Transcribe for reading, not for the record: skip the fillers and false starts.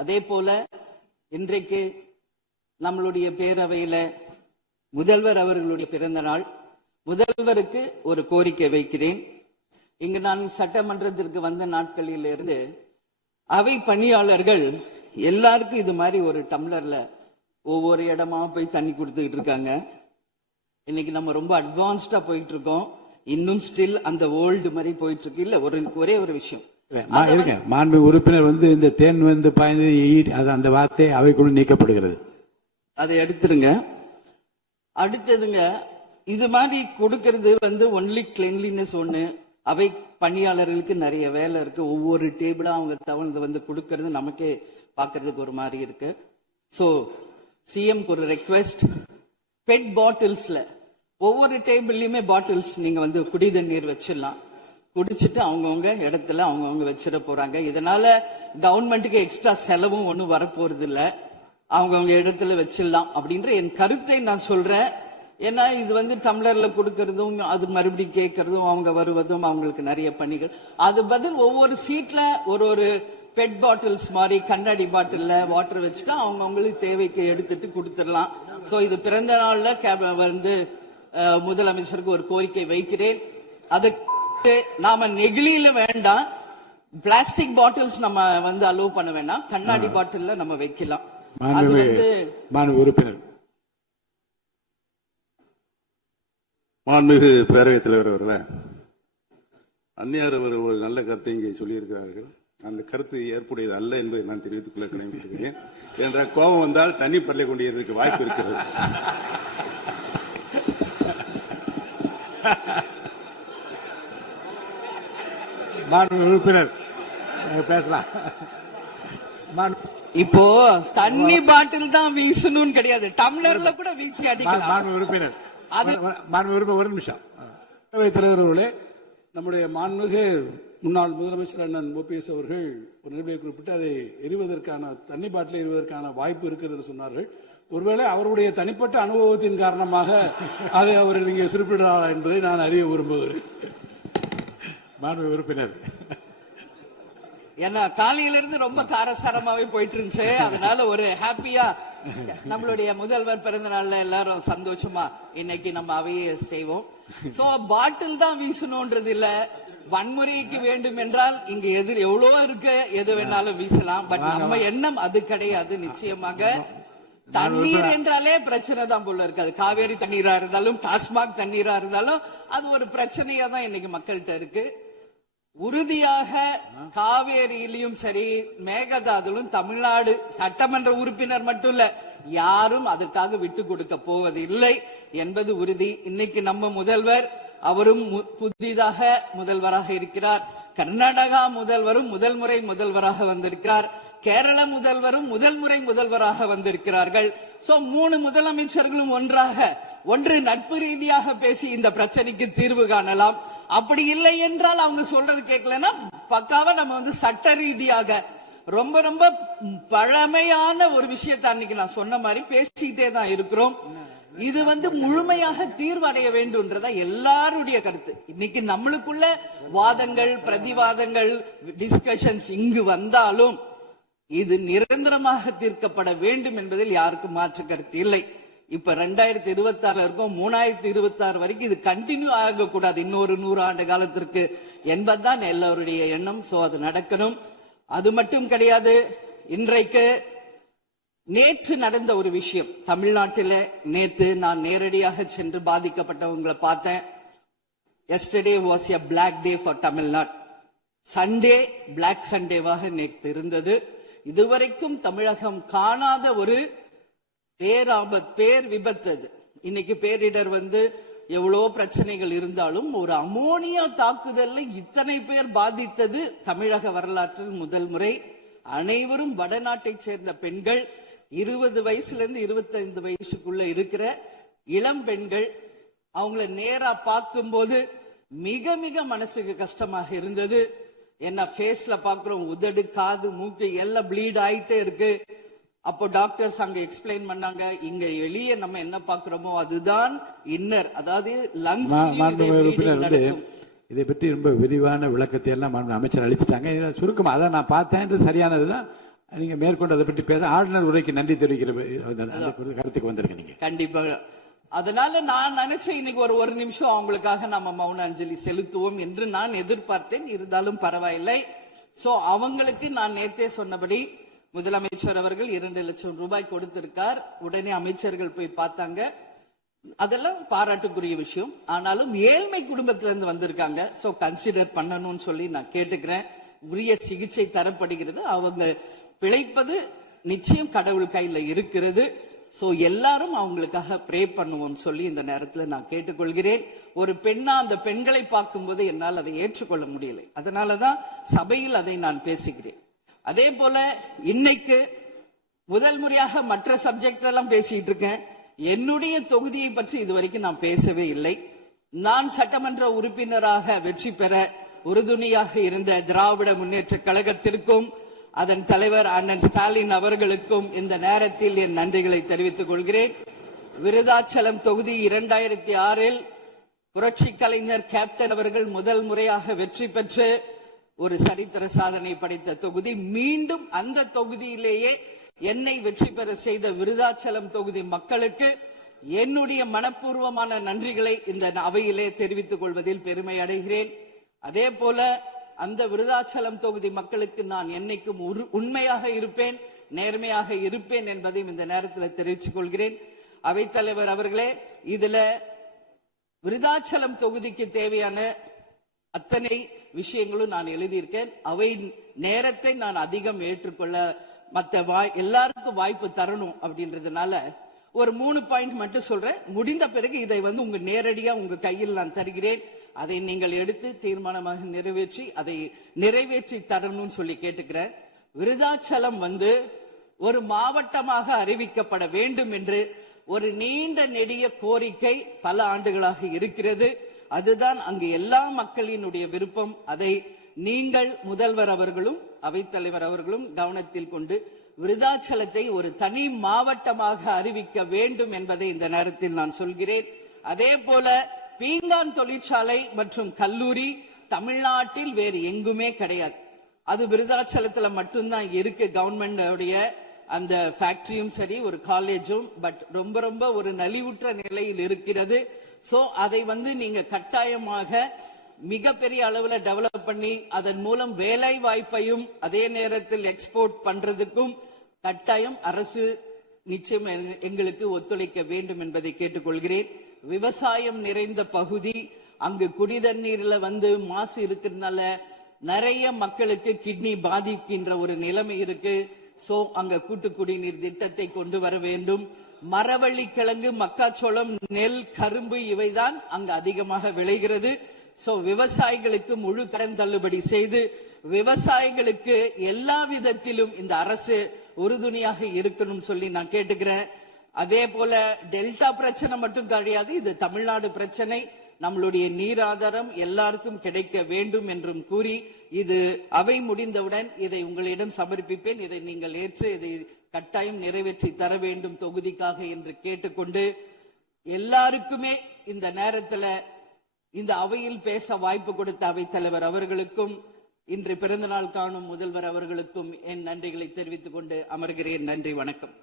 அதே போல இன்றைக்கு நம்மளுடைய பேரவையில முதல்வர் அவர்களுடைய பிறந்த நாள். முதல்வருக்கு ஒரு கோரிக்கை வைக்கிறேன். இங்கு நான் சட்டமன்றத்திற்கு வந்த நாட்களில் இருந்து அவை பணியாளர்கள் எல்லாருக்கும் இது மாதிரி ஒரு டம்ளர்ல ஒவ்வொரு இடமா போய் தண்ணி கொடுத்துக்கிட்டு இருக்காங்க. இன்னைக்கு நம்ம ரொம்ப அட்வான்ஸ்டா போயிட்டு இருக்கோம். இன்னும் ஸ்டில் அந்த ஓல்டு மாதிரி போயிட்டு இருக்கு. இல்ல ஒரே ஒரு விஷயம், மாண்பு உறுப்பினர் இந்த தேன் பாய்ந்து அந்த வார்த்தை அவைக்குள்ள நீக்கப்படுகிறது. அதை எடுத்துருங்க. அடுத்ததுங்க, இது மாதிரி கொடுக்கறது ஒன்லி கிளீன்லினஸ் ஒண்ணு. அவை பணியாளர்களுக்கு நிறைய வேலை இருக்கு. ஒவ்வொரு டேபிளா அவங்க தவழ்ந்து கொடுக்கறது நமக்கே பாக்குறதுக்கு ஒரு மாதிரி இருக்கு. சோ சிஎம்க்கு ஒரு ரெக்வெஸ்ட், பெட் பாட்டில்ஸ்ல ஒவ்வொரு டேபிள்லயுமே பாட்டில்ஸ் நீங்க குடி தண்ணீர் வச்சிடலாம். குடிச்சிட்டு அவங்கவுங்க இடத்துல அவங்கவுங்க வச்சிட போறாங்க. இதனால கவர்மெண்ட்டுக்கு எக்ஸ்ட்ரா செலவும் ஒன்னும் வரப்போறது இல்ல. அவங்கவுங்க இடத்துல வச்சிடலாம் அப்படின்ற என் கருத்தை நான் சொல்றேன். ஏன்னா இது டம்ளர்ல கொடுக்கறதும் அது மறுபடியும் கேட்கறதும் அவங்க வருவதும் அவங்களுக்கு நிறைய பணிகள். அது பதில் ஒவ்வொரு சீட்ல ஒரு பெட் பாட்டில்ஸ் மாதிரி கண்ணாடி பாட்டில்ல வாட்டர் வச்சுட்டா அவங்களுக்கு தேவைக்கு எடுத்துட்டு கொடுத்துடலாம். சோ இது பிறந்த நாள்ல முதலமைச்சருக்கு ஒரு கோரிக்கை வைக்கிறேன். அதுக்கு நாம நெகிழியில வேண்டாம், பிளாஸ்டிக் பாட்டில்ஸ் நம்ம அலோவ் பண்ண வேண்டாம், கண்ணாடி பாட்டில்ல நம்ம வைக்கலாம். உறுப்பினர் மாண்புமிகு பேரவைத் தலைவர் அவர்களே, அந்நியார் அவர்கள் ஒரு நல்ல கருத்தை இங்கே சொல்லியிருக்கிறார்கள். அந்த கருத்து ஏற்புடையது அல்ல என்பதை நான் தெரிவித்துக் கொள்ள கடமைப்பட்டிருக்கிறேன். என்ற கோபம் வந்தால் தண்ணி பரலை கொண்டிருக்க வாய்ப்பு இருக்கிறது. உறுப்பினர் பேசலாம். இப்போ தண்ணி பாட்டில் தான் வீசணும் கிடையாது, டம்ளர்ல கூட வீசி அடிக்கலாம். உறுப்பினர் ஒரு நிமிஷம். தலைவர் அவர்களே, நம்முடைய மாண்புமிகு முன்னாள் முதலமைச்சர் அண்ணன் ஓபிஎஸ் அவர்கள் ஒரு நிலையை குறிப்பிட்டு அதை எரிவதற்கான தண்ணி பாட்டில் எரிவதற்கான வாய்ப்பு இருக்குதுன்னு சொன்னார்கள். ஒருவேளை அவருடைய தனிப்பட்ட அனுபவத்தின் காரணமாக அதை அவர்கள் இங்கே குறிப்பிடுறாரா என்பதை நான் அறிய விரும்புகிறேன். மாண்புமிகு உறுப்பினர், ஏன்னா காலையில இருந்து ரொம்ப காரசாரமாவே போயிட்டு இருந்துச்சு. அதனால ஒரு ஹாப்பியா நம்மளுடைய முதல்வர் பிறந்த நாள்ல எல்லாரும் சந்தோஷமா இன்னைக்கு நம்ம அவையே செய்வோம். சோ பாட்டில் தான் வீசணும்ன்றது இல்ல, வன்முறைக்கு வேண்டும் என்றால் இங்க எவ்வளவோ இருக்கு, எது வேணாலும் வீசலாம். பட் நம்ம எண்ணம் அது கிடையாது. நிச்சயமாக தண்ணீர் என்றாலே பிரச்சனை தான் போல இருக்கு. அது காவேரி தண்ணீரா இருந்தாலும் டாஸ்மாக் தண்ணீரா இருந்தாலும் அது ஒரு பிரச்சனையா தான் இன்னைக்கு மக்கள்கிட்ட இருக்கு. உறுதியாக காவேரியிலும் சரி மேகதாதுலும் தமிழ்நாடு சட்டமன்ற உறுப்பினர் மட்டும் இல்ல, யாரும் அதற்காக விட்டு கொடுக்க போவதில்லை என்பது உறுதி. இன்னைக்கு நம்ம முதல்வர் அவரும் புதிதாக முதல்வராக இருக்கிறார். கர்நாடகா முதல்வரும் முதல் முறை முதல்வராக வந்திருக்கிறார். கேரள முதல்வரும் முதல் முறை முதல்வராக வந்திருக்கிறார்கள். சோ 3 முதலமைச்சர்களும் ஒன்று நட்பு ரீதியாக பேசி இந்த பிரச்சனைக்கு தீர்வு காணலாம். அப்படி இல்லை என்றால் அவங்க சொல்றது கேட்கலன்னா பக்காவா நம்ம சட்ட ரீதியாக ரொம்ப ரொம்ப பழமையான ஒரு விஷயத்தை அன்னைக்கு நான் சொன்ன மாதிரி பேசிக்கிட்டே தான் இருக்கிறோம். இது முழுமையாக தீர்வடைய வேண்டும்ன்றதா எல்லாருடைய கருத்து. இன்னைக்கு நம்மளுக்குள்ள வாதங்கள் பிரதிவாதங்கள் டிஸ்கஷன்ஸ் இங்கு வந்தாலும் இது நிரந்தரமாக தீர்க்கப்பட வேண்டும் என்பதில் யாருக்கும் மாற்று கருத்து இல்லை. இப்ப 2026 இருக்கும், 3026 வரைக்கும் இது கண்டினியூ ஆகக்கூடாது, இன்னொரு 100 ஆண்டு காலத்திற்கு என்பதுதான் எல்லோருடைய எண்ணம். சோ அது நடக்கணும். அது மட்டும் கிடையாது, இன்றைக்கு நேற்று நடந்த ஒரு விஷயம் தமிழ்நாட்டில. நேற்று நான் நேரடியாக சென்று பாதிக்கப்பட்டவங்களை பார்த்தேன். yesterday was a black day for Tamil Nadu. Sunday black சண்டேவாக நேற்று இருந்தது. இதுவரைக்கும் தமிழகம் காணாத ஒரு பேர் விபத்து. இன்னைக்கு பேரிடர் எவ்வளவு பிரச்சனைகள் இருந்தாலும் ஒரு அமோனியா தாக்குதல்ல இத்தனை பேர் பாதித்தது தமிழக வரலாற்றில் முதல் முறை. அனைவரும் வடநாட்டை சேர்ந்த பெண்கள், 20 வயசுல இருந்து 25 வயசுக்குள்ள இருக்கிற இளம் பெண்கள். அவங்கள நேரா பார்க்கும்போது மிக மிக மனசுக்கு கஷ்டமாக இருந்தது. என்ன ஃபேஸ்ல பாக்குறோம், உதடு காது மூக்கு எல்லாம் ப்ளீட் ஆயிட்டே இருக்கு. அப்போ டாக்டர்ஸ் அங்க எக்ஸ்பிளைன் பண்ணாங்க, இங்க வெளியே நம்ம என்ன பாக்குறோமோ அதுதான் இன்னர், அதாவது லங்ஸ். இதை பற்றி ரொம்ப விரிவான விளக்கத்தை எல்லாம் அமைச்சர் அளிச்சுட்டாங்க. சுருக்கமா அதான் நான் பார்த்தேன், சரியானதுதான். நீங்க மேற்கொண்டு அதை பற்றி பேச ஆளுநர் உரைக்கு நன்றி தெரிவிக்கிற கருத்துக்கு வந்திருக்க நீங்க. கண்டிப்பா. அதனால நான் நினைச்சேன் இன்னைக்கு ஒரு நிமிஷம் அவங்களுக்காக நம்ம மௌன அஞ்சலி செலுத்துவோம் என்று நான் எதிர்பார்த்தேன். இருந்தாலும் பரவாயில்லை. சோ அவங்களுக்கு நான் நேத்தே சொன்னபடி முதலமைச்சர் அவர்கள் 2 லட்சம் ரூபாய் கொடுத்திருக்கார். உடனே அமைச்சர்கள் போய் பார்த்தாங்க. அதெல்லாம் பாராட்டுக்குரிய விஷயம். ஆனாலும் ஏழ்மை குடும்பத்திலிருந்து வந்திருக்காங்க. சோ கன்சிடர் பண்ணணும்னு சொல்லி நான் கேட்டுக்கிறேன். உரிய சிகிச்சை தரப்படுகிறது. அவங்க பிழைப்பது நிச்சயம் கடவுள் கையில இருக்கிறது. சோ எல்லாரும் அவங்களுக்காக ப்ரே பண்ணுவோம் சொல்லி இந்த நேரத்தில் நான் கேட்டுக்கொள்கிறேன். ஒரு பெண்ணா அந்த பெண்களை பார்க்கும்போது என்னால் அதை ஏற்றுக்கொள்ள முடியலை. அதனாலதான் சபையில் அதை நான் பேசுகிறேன். அதே போல இன்னைக்கு முதல் முறையாக மற்ற சப்ஜெக்ட் எல்லாம் பேசிட்டு இருக்கேன். என்னுடைய தொகுதியை பற்றி இதுவரைக்கும் நான் பேசவே இல்லை. நான் சட்டமன்ற உறுப்பினராக வெற்றி பெற உறுதுணையாக இருந்த திராவிட முன்னேற்ற கழகத்திற்கும் அதன் தலைவர் அண்ணன் ஸ்டாலின் அவர்களுக்கும் இந்த நேரத்தில் என் நன்றிகளை தெரிவித்துக் கொள்கிறேன். விருதாச்சலம் தொகுதி 2006 புரட்சி கலைஞர் கேப்டன் அவர்கள் முதல் முறையாக வெற்றி பெற்று ஒரு சரித்திர சாதனை படைத்த தொகுதி. மீண்டும் அந்த தொகுதியிலேயே என்னை வெற்றி பெற செய்த விருதாச்சலம் தொகுதி மக்களுக்கு என்னுடைய மனப்பூர்வமான நன்றிகளை இந்த அவையிலே தெரிவித்துக் கொள்வதில் பெருமை அடைகிறேன். அதே போல அந்த விருதாச்சலம் தொகுதி மக்களுக்கு நான் என்னைக்கும் உண்மையாக இருப்பேன், நேர்மையாக இருப்பேன் என்பதையும் இந்த நேரத்தில் தெரிவித்துக் கொள்கிறேன். அவைத்தலைவர் அவர்களே, இதுல விருதாச்சலம் தொகுதிக்கு தேவையான அத்தனை விஷயங்களும் நான் எழுதியிருக்கேன். அவை நேரத்தை நான் அதிகம் ஏற்றுக்கொள்ள எல்லாருக்கும் வாய்ப்பு தரணும் அப்படின்றதுனால ஒரு 3 பாயிண்ட் மட்டும் சொல்றேன். முடிந்த பிறகு இதை உங்க நேரடியா உங்க கையில் நான் தருகிறேன். அதை நீங்கள் எடுத்து தீர்மானமாக நிறைவேற்றி அதை நிறைவேற்றி தரணும்னு சொல்லி கேட்டுக்கிறேன். விருதாச்சலம் ஒரு மாவட்டமாக அறிவிக்கப்பட வேண்டும் என்று ஒரு நீண்ட நெடிய கோரிக்கை பல ஆண்டுகளாக இருக்கிறது. அதுதான் அங்கு எல்லா மக்களினுடைய விருப்பம். அதை நீங்கள் முதல்வர் அவர்களும் அவைத்தலைவர் அவர்களும் கவனத்தில் கொண்டு விருதாச்சலத்தை ஒரு தனி மாவட்டமாக அறிவிக்க வேண்டும் என்பதை இந்த நேரத்தில் நான் சொல்கிறேன். அதே போல பீங்கான் தொழிற்சாலை மற்றும் கல்லூரி தமிழ்நாட்டில் வேறு எங்குமே கிடையாது. அது விருதாச்சலத்துல மட்டும்தான் இருக்கு. கவர்மெண்ட் அந்த ஃபேக்டரியும் சரி ஒரு காலேஜும் பட் ரொம்ப ஒரு நலிவுற்ற நிலையில் இருக்கிறது. சோ அதை நீங்க கட்டாயமாக மிகப்பெரிய அளவுல டெவலப் பண்ணி அதன் மூலம் வேலை வாய்ப்பையும் அதே நேரத்தில் எக்ஸ்போர்ட் பண்றதுக்கும் கட்டாயம் அரசு நிச்சயம் எங்களுக்கு ஒத்துழைக்க வேண்டும் என்பதை கேட்டுக்கொள்கிறேன். விவசாயம் நிறைந்த பகுதி, அங்கு குடிதண்ணீர்ல மாசு இருக்கிறதுனால நிறைய மக்களுக்கு கிட்னி பாதிக்கின்ற ஒரு நிலைமை இருக்கு. சோ அங்க கூட்டு குடிநீர் திட்டத்தை கொண்டு வர வேண்டும். மரவள்ளி கிழங்கு, மக்காச்சோளம், நெல், கரும்பு இவைதான் அங்கு அதிகமாக விளைகிறது. சோ விவசாயிகளுக்கு முழு கடன் தள்ளுபடி செய்து விவசாயிகளுக்கு எல்லா விதத்திலும் இந்த அரசு உறுதுணையாக இருக்கணும் சொல்லி நான் கேட்டுக்கிறேன். அதே போல டெல்டா பிரச்சனை மட்டும் கிடையாது, இது தமிழ்நாடு பிரச்சனை. நம்மளுடைய நீர் ஆதாரம் எல்லாருக்கும் கிடைக்க வேண்டும் என்றும் கூறி இது அவை முடிந்தவுடன் இதை உங்களிடம் சமர்ப்பிப்பேன். இதை நீங்கள் ஏற்று இதை கட்டாயம் நிறைவேற்றி தர வேண்டும் தொகுதிக்காக என்று கேட்டுக்கொண்டு எல்லாருக்குமே இந்த நேரத்தில் இந்த அவையில் பேச வாய்ப்பு கொடுத்த அவைத்தலைவர் அவர்களுக்கும் இன்று பிறந்தநாள் காணும் முதல்வர் அவர்களுக்கும் என் நன்றிகளை தெரிவித்துக் கொண்டு அமர்கிறேன். நன்றி, வணக்கம்.